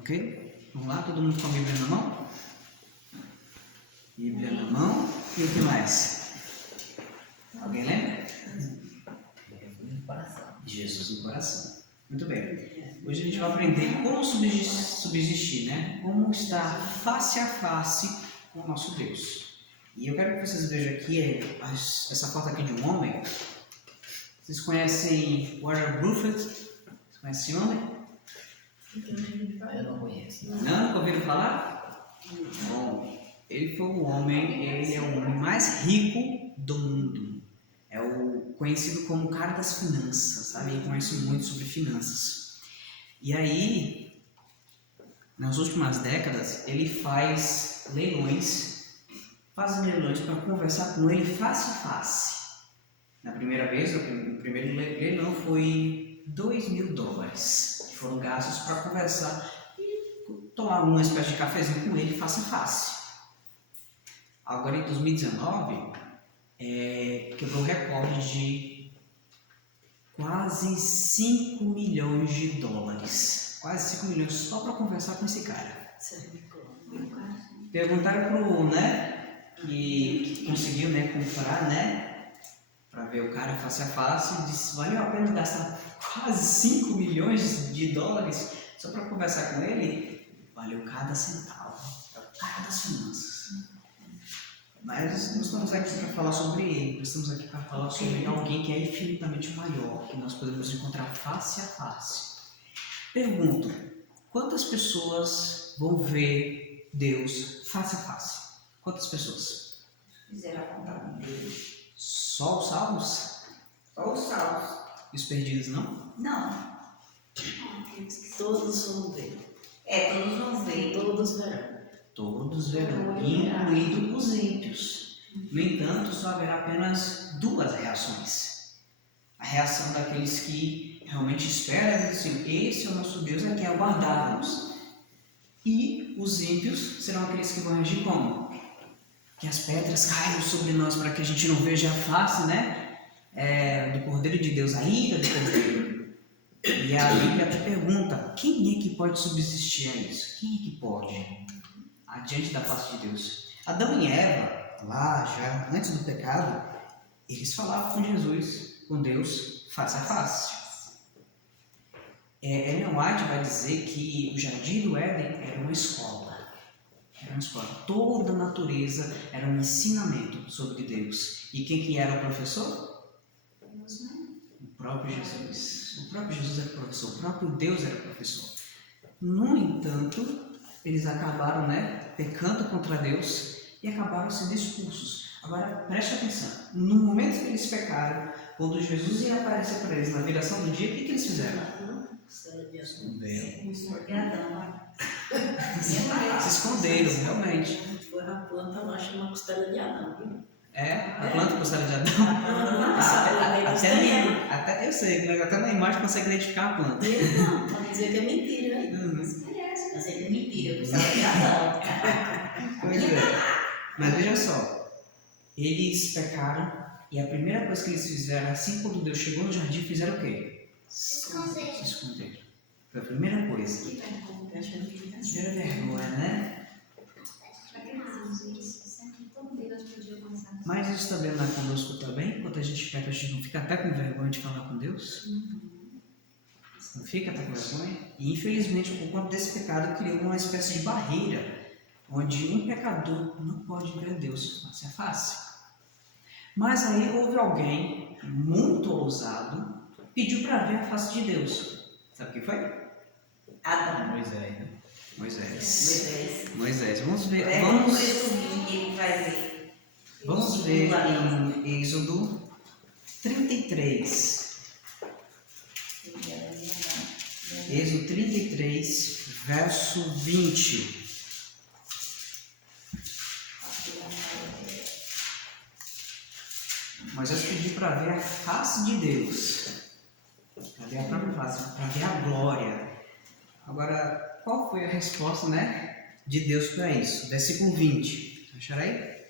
Ok? Vamos lá, todo mundo com a Bíblia na mão? Bíblia na mão. E o que mais? Alguém lembra? Jesus no coração. Muito bem. Hoje a gente vai aprender como subsistir, né? Como estar face a face com o nosso Deus. E eu quero que vocês vejam aqui essa foto aqui de um homem. Vocês conhecem Warren Buffett? Vocês conhecem esse homem? Eu não conheço. Não? Nunca ouviram falar? Bom, ele é o homem mais rico do mundo. É o conhecido como o cara das finanças, sabe? Ele conhece muito sobre finanças. E aí, nas últimas décadas, ele faz leilões para conversar com ele face a face. Na primeira vez, o primeiro leilão foi $2.000 que foram gastos para conversar e tomar uma espécie de cafezinho com ele face a face. Agora em 2019, quebrou o recorde de quase $5 milhões. Quase 5 milhões só para conversar com esse cara. Perguntaram pro, que conseguiu, comprar, para ver o cara face a face, e disse, valeu a pena gastar quase $5 milhões só para conversar com ele? Valeu cada centavo. É o cara das finanças. Mas nós estamos aqui para falar sobre ele, nós estamos aqui para falar sobre alguém que é infinitamente maior, que nós podemos encontrar face a face. Pergunto, quantas pessoas vão ver Deus face a face? Quantas pessoas? Fizeram a vontade dele. Só os salvos? Só os salvos. E os perdidos não? Não. Todos vão ver. Todos vão ver. Todos verão. Todos verão, incluindo os ímpios. No entanto, só haverá apenas duas reações. A reação daqueles que realmente esperam, assim, esse é o nosso Deus, é que aguardávamos. E os ímpios serão aqueles que vão agir como? Que as pedras caiam sobre nós para que a gente não veja a face, do Cordeiro de Deus, a ira do Cordeiro. E a Bíblia até pergunta, quem é que pode subsistir a isso? Quem é que pode? Adiante da face de Deus. Adão e Eva, lá já antes do pecado, eles falavam com Jesus, com Deus, face a face. Ellen White vai dizer que o Jardim do Éden era uma escola. Toda a natureza era um ensinamento sobre Deus. E quem que era o professor? O próprio Jesus. O próprio Jesus era o professor, o próprio Deus era o professor. No entanto, eles acabaram, pecando contra Deus e acabaram sendo expulsos. Agora, preste atenção. No momento que eles pecaram, quando Jesus ia aparecer para eles na viração do dia, o que eles fizeram? Se esconderam, realmente. Foi a planta lá, chama costela de Adão, viu? A planta costela de Adão. Até eu sei, até na imagem consegue identificar a planta. Não, pode dizer que é mentira, hein? Mas é mentira, costela de Adão. Pois é. Mas veja só, eles pecaram e a primeira coisa que eles fizeram, assim quando Deus chegou no jardim, fizeram o quê? Se esconderam. Foi a primeira coisa. Tiveram vergonha, Mas isso também não é conosco também? Quando a gente peca, a gente não fica até com vergonha de falar com Deus? Não fica até com vergonha? E infelizmente, por conta desse pecado, criou uma espécie de barreira, onde um pecador não pode ver Deus face a face. Mas aí houve alguém muito ousado, pediu para ver a face de Deus. Sabe quem foi? Adão. Moisés. Vamos ver. Vamos resumir que ele vai ver. Vamos ver em Êxodo 33. Êxodo 33, verso 20. Moisés pediu para ver a face de Deus, para ver a própria face, para ver a glória. Agora, qual foi a resposta, de Deus para isso? Versículo 20. Acharam aí?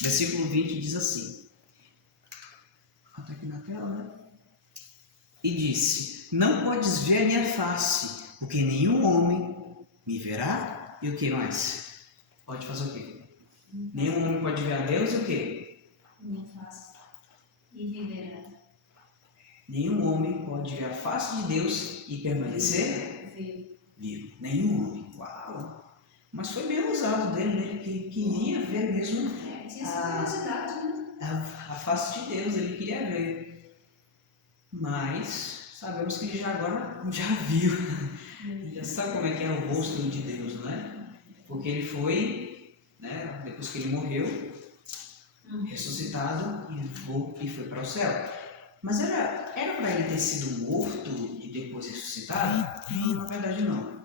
Versículo 20 diz assim. Está aqui na tela, E disse, não podes ver a minha face, porque nenhum homem me verá e o que mais? Pode fazer o quê? Nenhum homem pode ver a Deus e o quê? Minha face. E viverá. Nenhum homem pode ver a face de Deus e permanecer Vivo. vivo. Nenhum homem. Uau! Mas foi bem usado dele, né? Ele queria ver mesmo Tinha essa curiosidade, né? a face de Deus, ele queria ver. Mas sabemos que ele já agora já viu. Já sabe como é que é o rosto de Deus, não é? Porque ele foi, né, depois que ele morreu, ressuscitado e foi para o céu. Mas era para ele ter sido morto e depois ressuscitado? Não, na verdade não.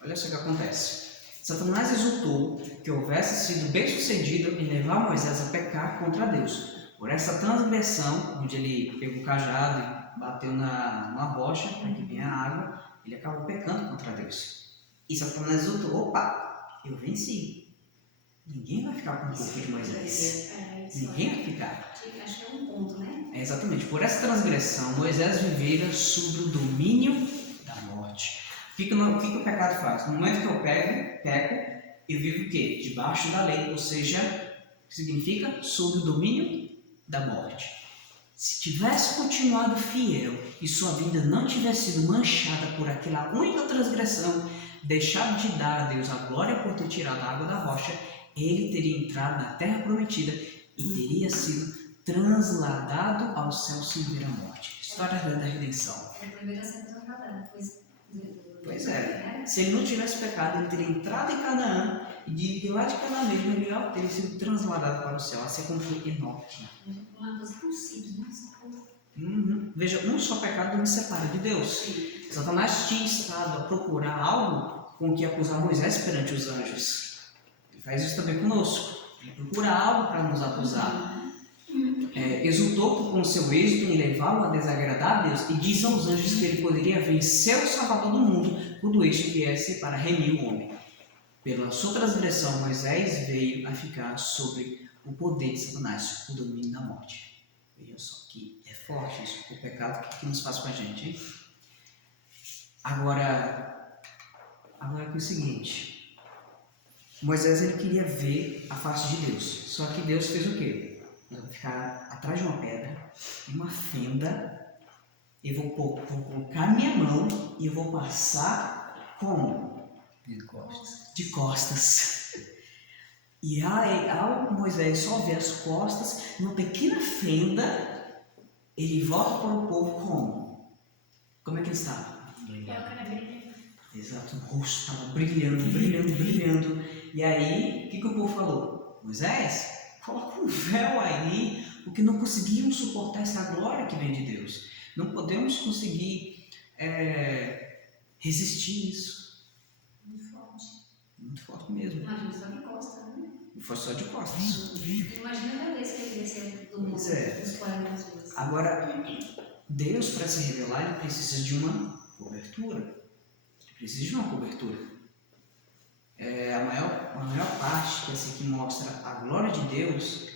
Olha só o que acontece. Satanás exultou que houvesse sido bem sucedido em levar Moisés a pecar contra Deus. Por essa transgressão, onde ele pegou o cajado e bateu numa rocha para que venha a água, ele acabou pecando contra Deus. E Satanás exultou: opa, eu venci. Ninguém vai ficar com o corpo de Moisés. Ninguém vai ficar. Acho que é um ponto, né? Exatamente. Por essa transgressão, Moisés vivera sob o domínio da morte. O que o pecado faz? No momento que eu peco, eu vivo o quê? Debaixo da lei, ou seja, o que significa? Sob o domínio da morte. Se tivesse continuado fiel e sua vida não tivesse sido manchada por aquela única transgressão, deixado de dar a Deus a glória por ter tirado a água da rocha, ele teria entrado na terra prometida e teria sido transladado ao céu sem ver a morte. História da redenção. É a primeira a ser trasladada, depois. Pois é. Se ele não tivesse pecado, ele teria entrado em Canaã e de lá de Canaã mesmo ele teria sido transladado para o céu, assim como foi Enoque. Uma coisa tão simples, né? Veja, um só pecado me separa de Deus. Satanás tinha estado a procurar algo com que acusar Moisés perante os anjos. Ele faz isso também conosco. Ele procura algo para nos acusar. Exultou com seu êxito em levá-lo a desagradar a Deus e diz aos anjos que ele poderia vencer o Salvador do mundo quando este viesse para remir o homem. Pela sua transgressão, Moisés veio a ficar sobre o poder de Satanás, o domínio da morte. Veja só que é forte isso, o pecado que nos faz com a gente, hein? Agora é o seguinte, Moisés ele queria ver a face de Deus, só que Deus fez o quê? Eu vou ficar atrás de uma pedra, em uma fenda, e vou colocar minha mão e eu vou passar como? De costas. E ao Moisés só ver as costas, numa pequena fenda, ele volta para o povo como? Como é que ele estava? Exato, o rosto estava brilhando. E aí, o que o povo falou? Moisés, coloca um véu aí, porque não conseguimos suportar essa glória que vem de Deus. Não podemos conseguir resistir isso. Muito forte mesmo. Imagina só de costas, né? E foi só de costas. Imagina a vez que ele desceu do mundo dos 40 dias. Agora, Deus, para se revelar, ele precisa de uma cobertura. Ele precisa de uma cobertura. A maior parte que essa aqui mostra a glória de Deus,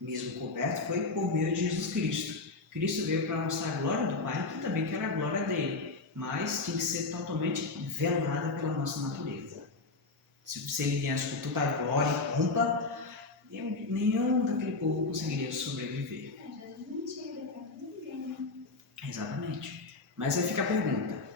mesmo coberto, foi por meio de Jesus Cristo. Cristo veio para mostrar a glória do Pai, que também quer a glória dele, mas tem que ser totalmente velada pela nossa natureza. Se ele viesse com toda a glória e pompa, nenhum daquele povo conseguiria sobreviver. Jesus não chega perto de ninguém, né? Exatamente. Mas aí fica a pergunta.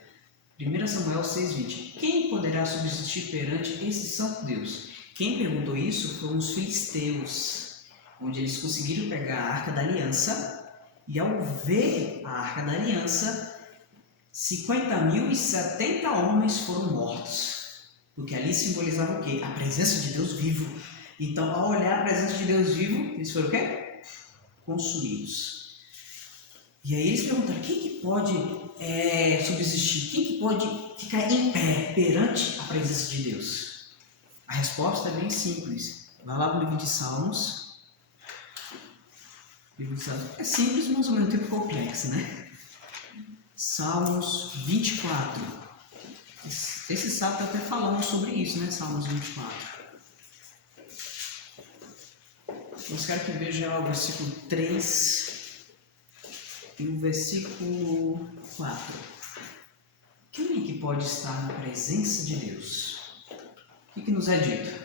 1 Samuel 6,20. Quem poderá subsistir perante esse santo Deus? Quem perguntou isso foram os filisteus, onde eles conseguiram pegar a Arca da Aliança, e ao ver a Arca da Aliança, 50.070 homens foram mortos. Porque ali simbolizava o quê? A presença de Deus vivo. Então, ao olhar a presença de Deus vivo, eles foram o quê? Consumidos. E aí eles perguntaram, quem que pode subsistir? Quem que pode ficar em pé perante a presença de Deus? A resposta é bem simples. Vai lá no livro de Salmos. É simples, mas ao mesmo tempo complexo, né? Salmos 24. Esse sábado até falamos sobre isso, né? Salmos 24. Eu quero que veja o versículo 3 e o versículo 4. Quem é que pode estar na presença de Deus? O que nos é dito?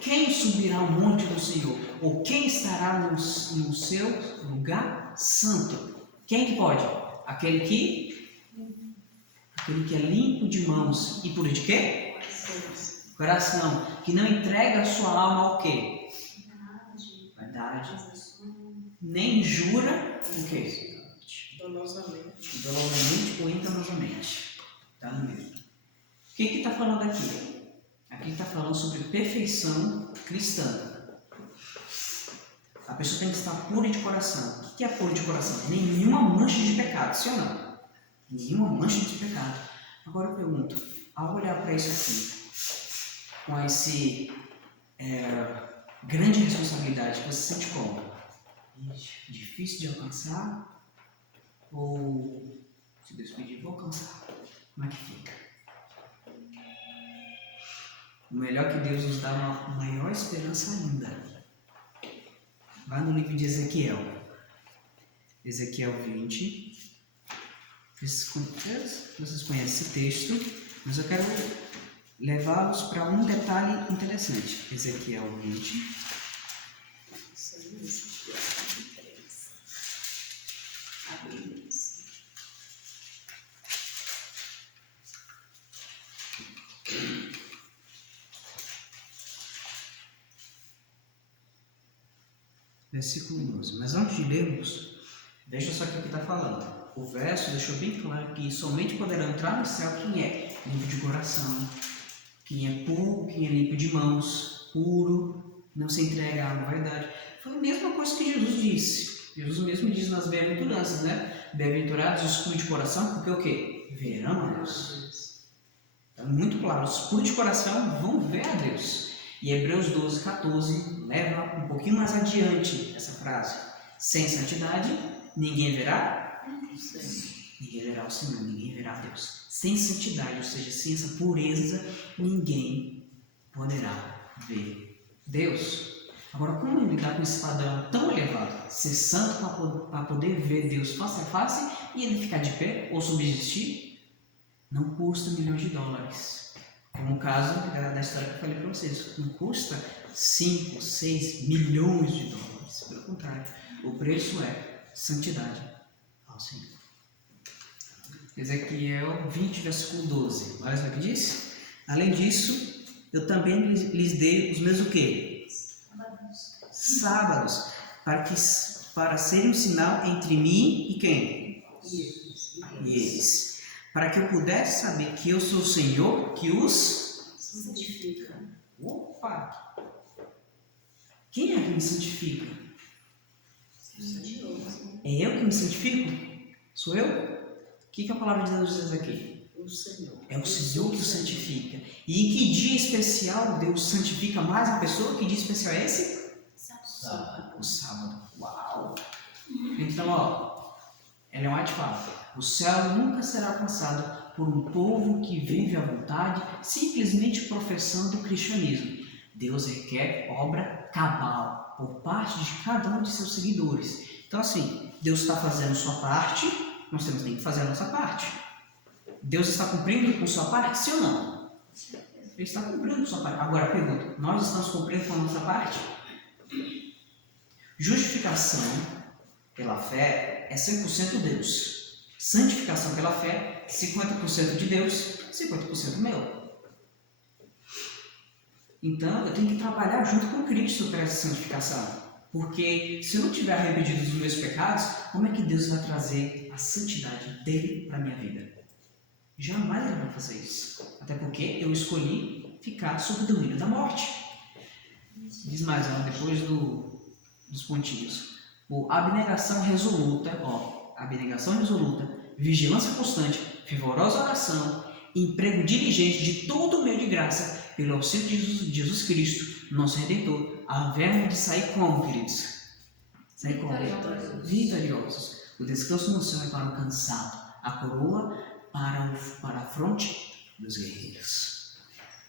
Quem subirá ao monte do Senhor? Ou quem estará no seu lugar santo? Quem que pode? Aquele que é limpo de mãos e puro de quê? Coração. Que não entrega a sua alma ao quê? Verdade. Nem jura o quê? Dolosamente ou enganosamente. Tá no mesmo. O que está falando aqui? Aqui está falando sobre perfeição cristã. A pessoa tem que estar pura de coração. O que é pura de coração? Nenhuma mancha de pecado, sim ou não? Nenhuma mancha de pecado. Agora eu pergunto, ao olhar para isso aqui, com esse grande responsabilidade, você se sente como? Difícil de alcançar? Ou, se Deus pedir, vou alcançar? Como é que fica? O melhor que Deus nos dá uma maior esperança ainda. Vai no livro de Ezequiel. Ezequiel 20. Vocês conhecem esse texto, mas eu quero levá-los para um detalhe interessante. Ezequiel 20. Versículo 12. Mas antes de lermos, veja só o que está falando. O verso deixou bem claro que somente poderá entrar no céu quem é limpo de coração, quem é puro, quem é limpo de mãos, puro, não se entrega à vaidade. Foi a mesma coisa que Jesus disse. Jesus mesmo diz nas bem-aventuranças, né? Bem-aventurados os puros de coração, porque o quê? Verão a Deus. Então, muito claro, os puros de coração vão ver a Deus. E Hebreus 12, 14 leva um pouquinho mais adiante essa frase. Sem santidade, ninguém verá? Ninguém verá o Senhor, ninguém verá Deus. Sem santidade, ou seja, sem essa pureza, ninguém poderá ver Deus. Agora, como lidar com esse padrão tão elevado? Ser santo para poder ver Deus face a face e ele ficar de pé ou subsistir? Não custa milhões de dólares. Como o caso da história que eu falei para vocês. Não custa 5, 6 milhões de dólares. Pelo contrário, o preço é santidade ao Senhor. Ezequiel 20, versículo 12. Olha só o que diz. Além disso, eu também lhes dei os meus o quê? Sábados. Para serem um sinal entre mim e quem? E eles. Para que eu pudesse saber que eu sou o Senhor que os santifica. Opa! Quem é que me santifica? É eu que me santifico? Sou eu? O que a palavra de Deus diz aqui? O Senhor. É o Senhor que o santifica. E em que dia especial Deus santifica mais a pessoa? Que dia especial é esse? Sábado. O sábado. Uau! Então, ó, Ellen White fala: o céu nunca será alcançado por um povo que vive à vontade, simplesmente professando o cristianismo. Deus requer obra cabal por parte de cada um de seus seguidores. Então, assim, Deus está fazendo sua parte, nós temos que fazer a nossa parte. Deus está cumprindo com sua parte, sim ou não? Ele está cumprindo com sua parte. Agora, pergunta, nós estamos cumprindo com a nossa parte? Justificação pela fé é 100% Deus. Santificação pela fé, 50% de Deus, 50% meu. Então, eu tenho que trabalhar junto com Cristo para essa santificação. Porque se eu não tiver arrependido dos meus pecados, como é que Deus vai trazer a santidade dele para a minha vida? Jamais ele vai fazer isso. Até porque eu escolhi ficar sob o domínio da morte. Diz mais, ó, depois dos pontinhos. Abnegação resoluta, vigilância constante, fervorosa oração, emprego diligente de todo o meio de graça, pelo auxílio de Jesus Cristo, nosso Redentor, a verbo de sair como, queridos? Sair como? Vitoriosos. O descanso no céu é para o cansado, a coroa para a fronte dos guerreiros.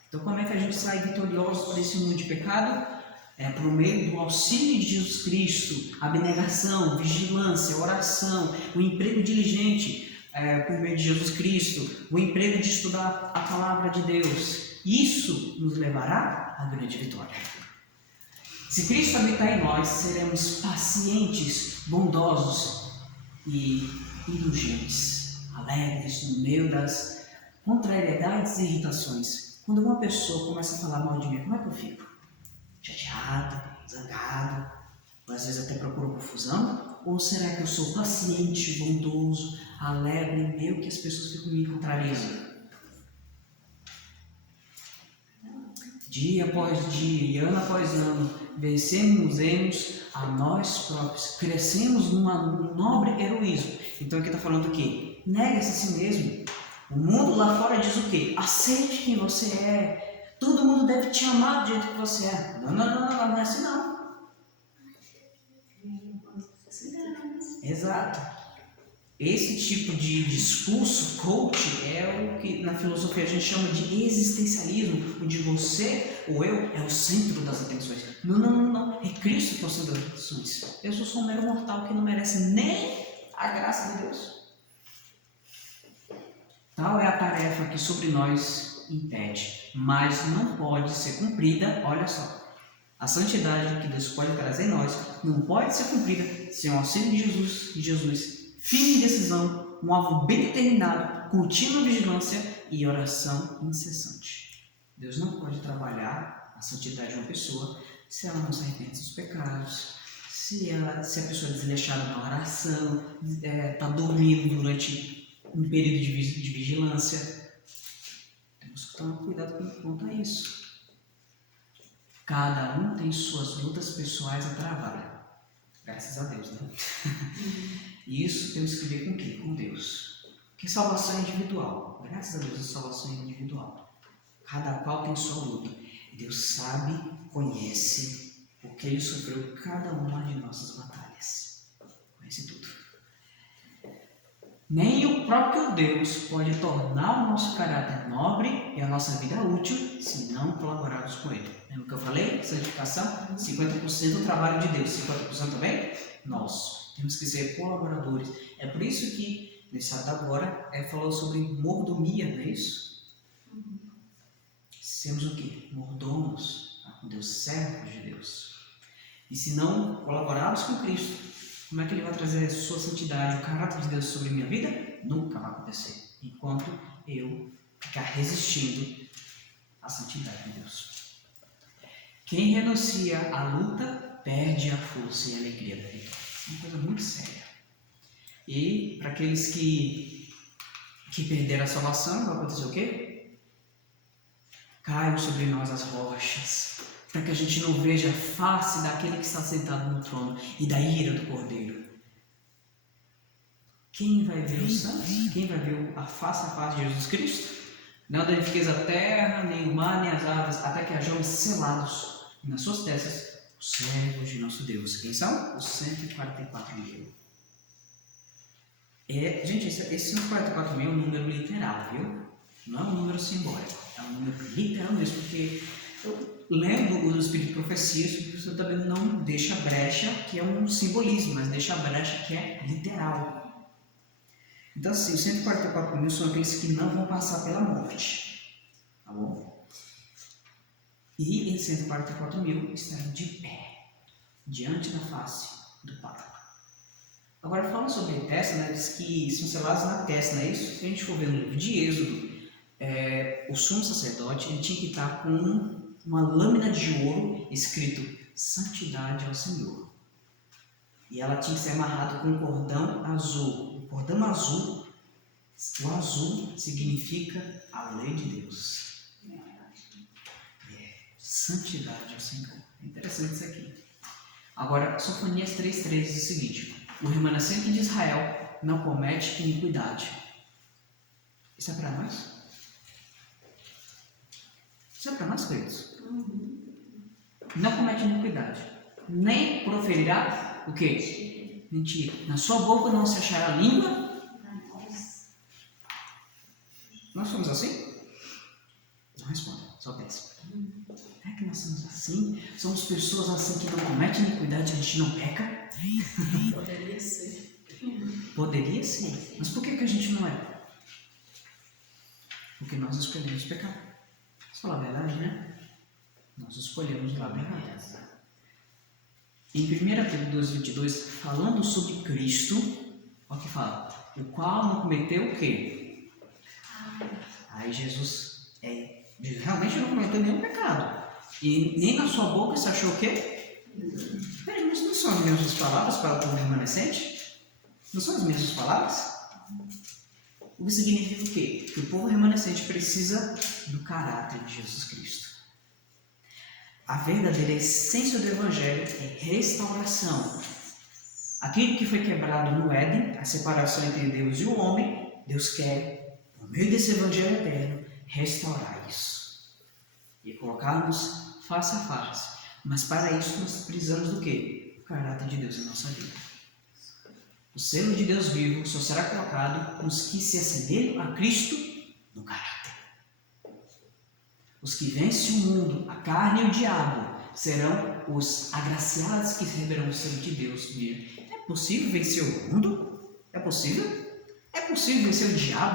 Então, como é que a gente sai vitorioso desse mundo de pecado? É por meio do auxílio de Jesus Cristo, abnegação, vigilância, oração, o emprego diligente, por meio de Jesus Cristo, o emprego de estudar a palavra de Deus. Isso nos levará à grande vitória. Se Cristo habitar em nós, seremos pacientes, bondosos e indulgentes, alegres no meio das contrariedades e irritações. Quando uma pessoa começa a falar mal de mim, como é que eu fico? Chateado, zangado, ou às vezes até procuro confusão? Ou será que eu sou paciente, bondoso, alegre em meio que as pessoas ficam me contrariando? Dia após dia, ano após ano, vencemos a nós próprios, crescemos num nobre heroísmo. Então aqui está falando o quê? Nega-se a si mesmo. O mundo lá fora diz o quê? Aceite quem você é. Todo mundo deve te amar do jeito que você é. Não é assim não. Exato. Esse tipo de discurso coach é o que na filosofia a gente chama de existencialismo, onde você, ou eu, é o centro das atenções. Não. É Cristo que é o centro das atenções. Eu sou só um mero mortal que não merece nem a graça de Deus. Tal é a tarefa que sobre nós impede, mas não pode ser cumprida, olha só. A santidade que Deus pode trazer em nós não pode ser cumprida sem o auxílio de Jesus. Firme decisão, um alvo bem determinado, contínua vigilância e oração incessante. Deus não pode trabalhar a santidade de uma pessoa se ela não se arrepende dos pecados, se a pessoa é desleixada na oração, está dormindo durante um período de vigilância. Temos que tomar cuidado quanto a isso. Cada um tem suas lutas pessoais a travar. Graças a Deus, né? E isso temos que ver com o quê? Com Deus. Porque salvação é individual. Graças a Deus a salvação é individual. Cada qual tem sua luta. Deus sabe, conhece, porque Ele sofreu cada uma de nossas batalhas. Conhece tudo. Nem o próprio Deus pode tornar o nosso caráter nobre e a nossa vida útil se não colaborarmos com Ele. Lembra o que eu falei? Santificação, 50% do trabalho de Deus, 50% também nós. Temos que ser colaboradores. É por isso que, nesse ato agora, falou sobre mordomia, não é isso? Sermos o quê? Mordomos, com Deus, servos de Deus. E se não colaborarmos com Cristo, como é que Ele vai trazer a sua santidade, o caráter de Deus sobre a minha vida? Nunca vai acontecer, enquanto eu ficar resistindo à santidade de Deus. Quem renuncia à luta, perde a força e a alegria da vitória. É uma coisa muito séria. E para aqueles que perderam a salvação, vai acontecer o quê? Caiam sobre nós as rochas, para que a gente não veja a face daquele que está sentado no trono e da ira do Cordeiro. Quem vai ver os santos? Quem vai ver a face de Jesus Cristo? Não da riqueza da terra, nem o mar, nem as aves, até que hajam selados nas suas testas os servos de nosso Deus. Quem são? Os 144 mil. Gente, esse 144 mil é um número literal, viu? Não é um número simbólico, é um número literal mesmo, porque eu lembro do Espírito de Profecia, o professor também não deixa brecha, que é um simbolismo, mas deixa brecha, que é literal. Então, assim, os 144 mil são aqueles que não vão passar pela morte, tá bom? E esses 144 mil estarão de pé, diante da face do Pai. Agora, falando sobre testa, né, diz que são selados na testa, não é isso? Se a gente for ver no livro de Êxodo, o sumo sacerdote ele tinha que estar com uma lâmina de ouro escrito Santidade ao Senhor. E ela tinha que ser amarrada com um cordão azul. O cordão azul, o azul significa a lei de Deus. Santidade ao Senhor. É interessante isso aqui. Agora, Sofonias 3,3 diz o seguinte: o remanescente de Israel não comete iniquidade. Isso é para nós? Isso é para nós, queridos? Não comete iniquidade. Nem proferirá o quê? Mentira. Na sua boca não se achará língua. Nós somos assim? Não responda, só pensa. É que nós somos assim? Somos pessoas assim que não cometem iniquidade, a gente não peca? Poderia ser. Poderia ser. Mas por que a gente não é? Porque nós escolhemos pecar. Vamos falar a verdade, né? Nós escolhemos o lado errado. Em 1 Pedro 2,22, falando sobre Cristo, olha o que fala: o qual não cometeu o quê? Aí Jesus realmente não cometeu nenhum pecado. E nem na sua boca você achou o quê? Peraí, mas não são as mesmas palavras para o povo remanescente? Não são as mesmas palavras? O que significa o quê? Que o povo remanescente precisa do caráter de Jesus Cristo. A verdadeira essência do Evangelho é restauração. Aquilo que foi quebrado no Éden, a separação entre Deus e o homem, Deus quer, por meio desse Evangelho eterno, restaurar isso. E colocar-nos face a face. Mas para isso nós precisamos do quê? O caráter de Deus em nossa vida. O selo de Deus vivo só será colocado nos que se assemelham a Cristo no caráter. Os que vencem o mundo, a carne e o diabo, serão os agraciados que receberão o selo de Deus vivo. É possível vencer o mundo? É possível? É possível vencer o diabo?